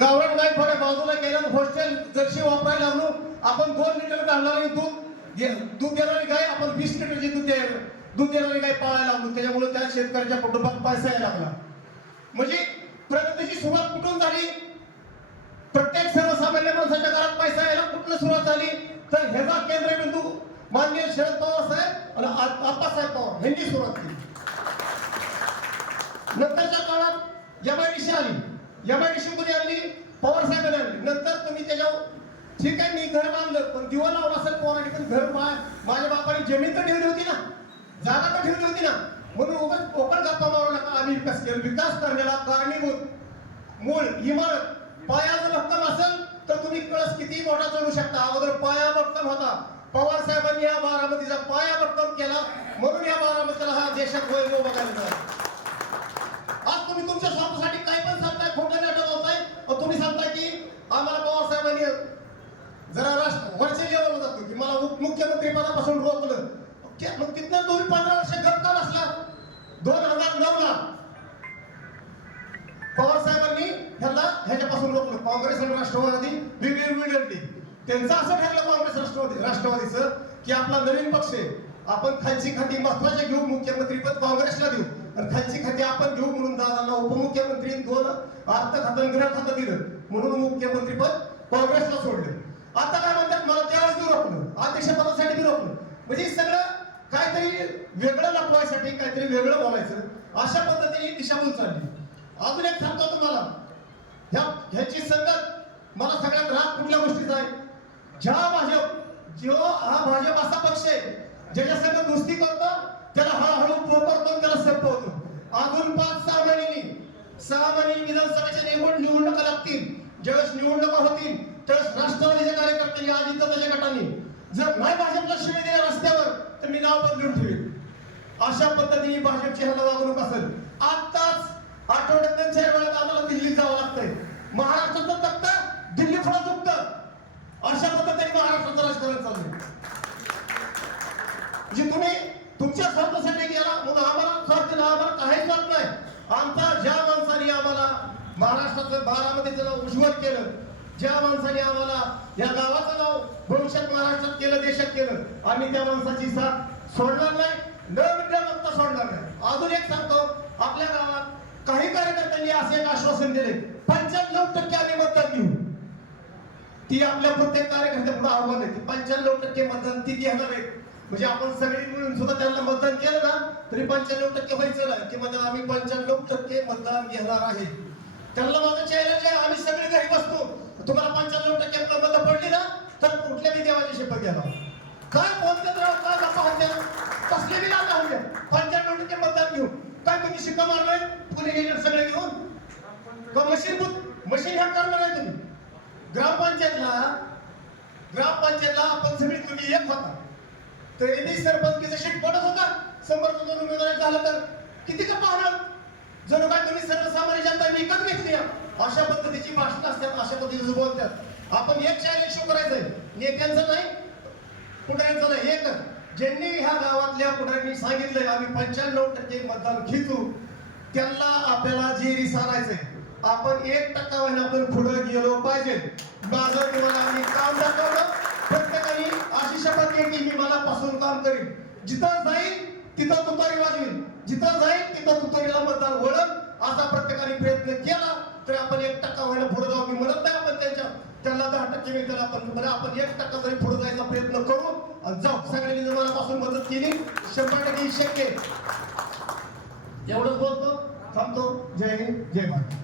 गावरान गाय थोड्या बाजूला गेल्यानं हॉस्टेल जर्सी वापरायला लागलो आपण दोन लिटर काढणारी दूध दूध देणारी गाय आपण वीस लिटरची दूध द्यायला दूध देणारी गाय पाळायला लागलो त्याच्यामुळे त्या शेतकऱ्याच्या कुटुंबात पैसा यायला लागला. म्हणजे प्रगतीची सुरुवात कुठून झाली? प्रत्येक सर्वसामान्य माणसाच्या घरात पैसा यायला कुठलं सुरुवात झाली? तर ह्याचा केंद्रबिंदू माननीय शरद पवार साहेब आणि आप्पासाहेब पवार यांनी सुरुवात केली. नंतरच्या काळात एमआयडीसी आली. एमआयडीसी कोणी आणली पवार साहेबांनी आणली. नंतर तुम्ही त्याच्यावर ठीक आहे मी घर बांधलं पण दिवा लावला असेल पवारांनी पण घर माझ्या बापाने जमीन तर ठेवली होती ना. जागा तर ठेवली होती ना. म्हणून उगाच पोकळ गप्पा मारू नका. आम्ही विकास केला विकास करण्याला कारणीभूत. मूळ इमारत पाया जर भक्कम असेल तर तुम्ही कळस किती मोठा चढू शकता. अगोदर पाया भक्कम होता. पवार साहेबांनी या बारामतीचा पाया भक्कम केला. म्हणून या बारामतीला हा देशात वैभव हो बघायला मिळाला आज तुम्ही तुमच्या स्वार्थासाठी काय पण सांगताय खोटं नाटक होताय अहो, तुम्ही सांगताय की आम्हाला पवार साहेबांनी जरा राष्ट्र वरच्या लेवलला जातो की मला मुख्यमंत्री पदापासून रोखलं. मग तिथनं तुम्ही पंधरा वर्ष गप्प बसला? दोन हजार नऊ ला पवार साहेबांनी ह्याला ह्याच्यापासून रोखलं. काँग्रेस आणि राष्ट्रवादी वेगळी लढली त्यांचं असं ठरलं काँग्रेस राष्ट्रवादी राष्ट्रवादीचं की आपला नवीन पक्ष आहे. आपण खालची खाती महत्त्वाचे घेऊ मुख्यमंत्री पद काँग्रेसला देऊ. आणि खालची खाती आपण घेऊ म्हणून दादांना उपमुख्यमंत्री दोन अर्थ खातं गृह खातं दिलं. म्हणून मुख्यमंत्री पद काँग्रेसला सोडलं. आता काय म्हणतात मला त्यावेळेस मी रोखलं. अध्यक्षपदासाठी मी रोखलं. म्हणजे सगळं काहीतरी वेगळं लपवायसाठी काहीतरी वेगळं बोलायचं अशा पद्धतीने दिशाभूल चालली. अजून एक सांगतो तुम्हाला. ह्या ह्याची संगत मला सगळ्यात राग कुठल्या गोष्टीचा आहे? ज्या भाजप जो हा भाजप असा पक्ष आहे ज्याच्या सगळं दोस्ती करतो त्याला हळूहळू पोपरतो त्याला संपवतो अजून पाच सहा महिन्यांनी सहा महिने विधानसभेच्या निवड निवडणुका लागतील. ज्यावेळेस निवडणुका होतील त्यावेळेस राष्ट्रवादी कार्यकर्त्यांनी गटाने. जर नाही भाजपला शिवाय दिल्या रस्त्यावर तर मी नाव बदलून ठेवेन. अशा पद्धतीने भाजपची ह्याला वागणूक असेल. आताच आठवड्यात चार वेळात आम्हाला दिल्लीत जावं लागतंय. महाराष्ट्राचं तख्त दिल्ली थोडं चुकतं अशा पद्धतीने महाराष्ट्राचं राजकारण चाललंय जे म्हणजे तुम्ही तुमच्या स्वार्थासाठी गेला मग आम्हाला स्वार्थ आम्हाला काही स्वार्थ नाही. आमचा ज्या माणसाने आम्हाला महाराष्ट्राचं बारामतीचं नाव उज्ज्वल केलं ज्या माणसाने आम्हाला या गावाचं नाव भविष्यात महाराष्ट्रात केलं देशात केलं आम्ही त्या माणसाची साथ सोडणार नाही न मिनिटं बघता सोडणार नाही. अजून एक सांगतो आपल्या गावात काही कार्यकर्त्यांनी असे एक आश्वासन दिले पंच्याण्णव टक्के आम्ही मतदान घेऊ. ती आपल्या प्रत्येक कार्यकर्त्या पुढे आव्हान आहे. पंच्याण्णव टक्के मतदान ती घेणार आहे. म्हणजे आपण सगळी मिळून सुद्धा त्यांना मतदान केलं ना तरी पंच्याण्णव टक्के व्हायचं नाही. की म्हणजे आम्ही पंच्याण्णव टक्के मतदान घेणार आहे. त्यांना माझं चॅलेंज आहे आम्ही सगळे घरी बसतो. तुम्हाला पंच्याण्णव टक्के मत पडली ना तर कुठल्याही देवाची शपथ घ्या काय कोणत्या राव काय गप्पा होत्या. कसले बी लागा होत्या. पंच्याण्णव टक्के मतदान घेऊ. काय तुम्ही शिक्का मारलोय? पुणे गेले सगळे घेऊन? का मशीन बुत मशीन ह्या करणार आहे तुम्ही. ग्रामपंचायतला ग्रामपंचायतला आपण सगळी तुम्ही एक होता. तरी सरपंचकीचं शीट पडत होता. समोर दोन उमेदवार झालं तर. किती का पाहणार जणू काय तुम्ही सर्वसामान्य जनता विकत घेतली आहे. अशा पद्धतीची भाषण असतात अशा पद्धतीचं बोलतात. आपण एक चॅलेंज शो करायचंय. नेत्यांचं नाही पुढाऱ्यांचं नाही. एक ज्यांनी ह्या गावातल्या पुढाऱ्यांनी सांगितलंय आम्ही पंच्याण्णव टक्के मतदान घेतो त्यांना आपल्याला जे रिसारायचंय आपण एक टक्का व्हायला आपण पुढे गेलो पाहिजे. माझं तुम्हाला आम्ही काम दाखवलं. प्रत्येकाने अशी शपथ घे की मी मला पासून काम करीन. जिथं जाईल तिथं तुतारी वाजवीन. जिथं जाईल तिथं तुतारीला मतदान वळण असा प्रत्येकाने प्रयत्न केला. तर आपण एक टक्का व्हायला पुढे जाऊ. मी म्हणत नाही आपण त्यांच्या त्यांना दहा टक्के मिळतील आपण बरं आपण एक टक्का तरी पुढे जायचा प्रयत्न करू आणि जाऊ. सगळ्यांनी जर मनापासून मदत केली शंभर टक्के शक्य एवढंच बोलतो. थांबतो. जय हिंद जय भारत.